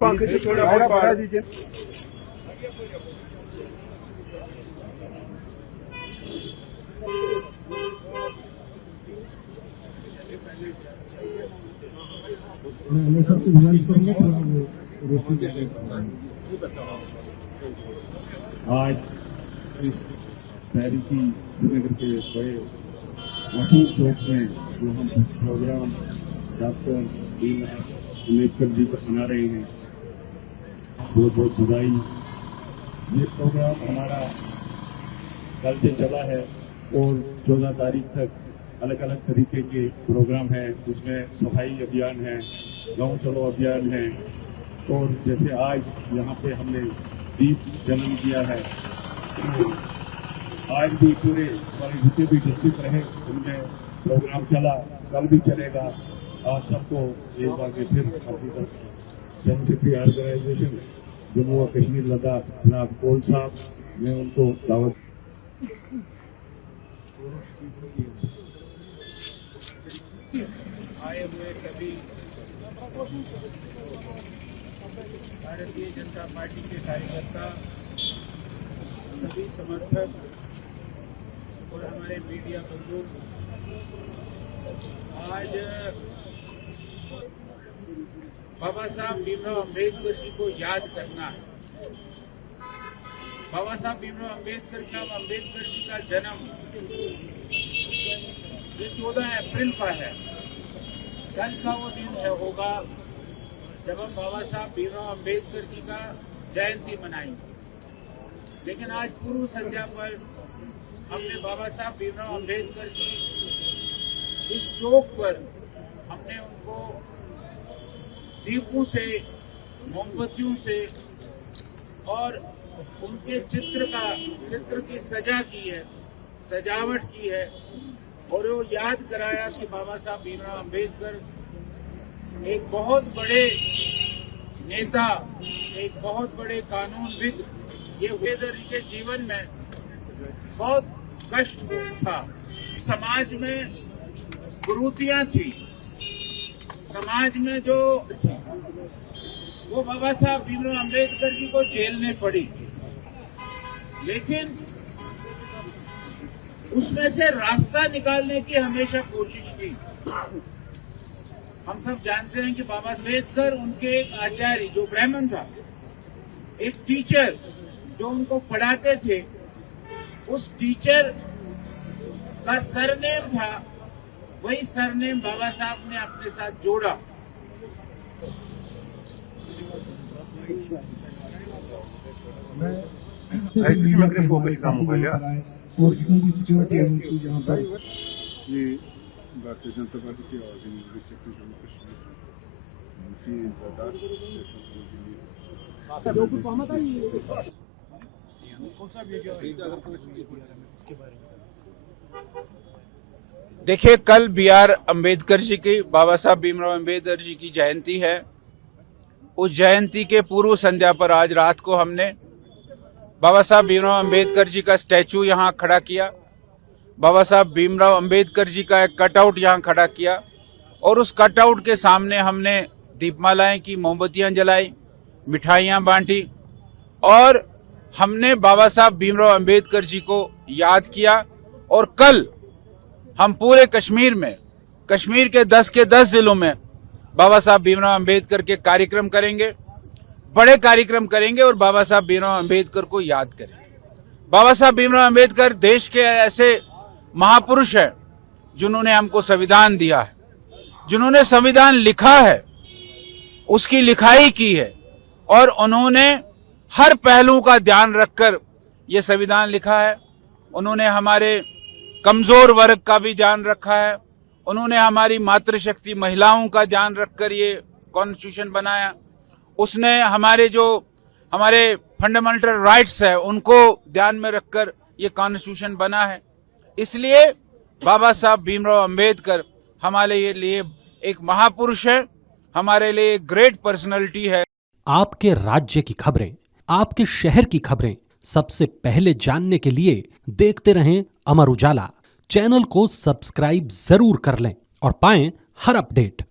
पंख से थोड़ा और बढ़ा दीजिए। आज इस तारीखी श्रीनगर के बड़े मशहूर चौक में जो हम प्रोग्राम डॉक्टर भीमराव अम्बेडकर जी पर मना रहे हैं, बहुत बहुत बधाई। ये प्रोग्राम हमारा कल से चला है और 14 तारीख तक अलग अलग तरीके के प्रोग्राम हैं, जिसमें सफाई अभियान है, गांव चलो अभियान है, और जैसे आज यहाँ पे हमने दीप जन्म किया है, तो आज भी पूरे हमारे जितने भी डिस्ट्रिक्ट रहे उनमें प्रोग्राम चला, कल भी चलेगा। आप सबको एक बार के फिर अपनी तरफ जनशक्ति ऑर्गेनाइजेशन जम्मू और कश्मीर लद्दाख जनाब कोल साहब, मैं उनको दावत आए हुए सभी भारतीय जनता पार्टी के कार्यकर्ता, सभी समर्थक और हमारे मीडिया बंधु, आज बाबा साहब भीमराव अम्बेडकर जी को याद करना है। बाबा साहब भीमराव अम्बेडकर जी का जन्म ये 14 अप्रैल का है। कल का वो दिन होगा जब हम बाबा साहब भीमराव अम्बेडकर जी का जयंती मनाएंगे। लेकिन आज पूर्व संध्या पर हमने बाबा साहब भीमराव अम्बेडकर जी इस चौक पर हमने उनको दीपों से, मोमबत्तियों से और उनके चित्र की सजावट की है और वो याद कराया कि बाबा साहब भीमराव अम्बेडकर एक बहुत बड़े नेता, एक बहुत बड़े कानूनविद। ये अम्बेडकर के जीवन में बहुत कष्ट था, समाज में कुरीतियां थी, समाज में जो वो बाबा साहब भीमराव अम्बेडकर जी को झेलने पड़ी, लेकिन उसमें से रास्ता निकालने की हमेशा कोशिश की। हम सब जानते हैं कि बाबा अम्बेडकर उनके एक आचार्य जो ब्राह्मण था, एक टीचर जो उनको पढ़ाते थे, उस टीचर का सरनेम था, वही सरनेम बाबा साहब ने अपने साथ जोड़ा। फोकस का मोबाइल ये भारतीय जनता पार्टी की ऑर्गेनाइजेशन सेक्रेटरी जम्मू कश्मीर उनकी लद्दाख देखिए, कल B.R. अम्बेडकर जी की, बाबा साहब भीमराव अम्बेडकर जी की जयंती है। उस जयंती के पूर्व संध्या पर आज रात को हमने बाबा साहब भीमराव अम्बेडकर जी का स्टैचू यहाँ खड़ा किया, बाबा साहब भीमराव अम्बेडकर जी का एक कटआउट यहाँ खड़ा किया और उस कटआउट के सामने हमने दीपमालाएं की, मोमबत्तियां जलाई, मिठाइयाँ बांटी और हमने बाबा साहब भीमराव अम्बेडकर जी को याद किया। और कल हम पूरे कश्मीर के 10 जिलों में बाबा साहब भीमराव अम्बेडकर के कार्यक्रम करेंगे, बड़े कार्यक्रम करेंगे और बाबा साहब भीमराव अम्बेडकर को याद करेंगे। बाबा साहब भीमराव अम्बेडकर देश के ऐसे महापुरुष हैं जिन्होंने हमको संविधान दिया है, जिन्होंने संविधान लिखा है, उसकी लिखाई की है और उन्होंने हर पहलू का ध्यान रखकर ये संविधान लिखा है। उन्होंने हमारे कमजोर वर्ग का भी ध्यान रखा है, उन्होंने हमारी मातृशक्ति महिलाओं का ध्यान रखकर ये कॉन्स्टिट्यूशन बनाया। उसने हमारे फंडामेंटल राइट्स है उनको ध्यान में रखकर ये कॉन्स्टिट्यूशन बना है। इसलिए बाबा साहब भीमराव अम्बेडकर हमारे लिए एक महापुरुष है, हमारे लिए एक ग्रेट पर्सनालिटी है। आपके राज्य की खबरें, आपके शहर की खबरें सबसे पहले जानने के लिए देखते रहें अमर उजाला। चैनल को सब्सक्राइब जरूर कर लें और पाएं हर अपडेट।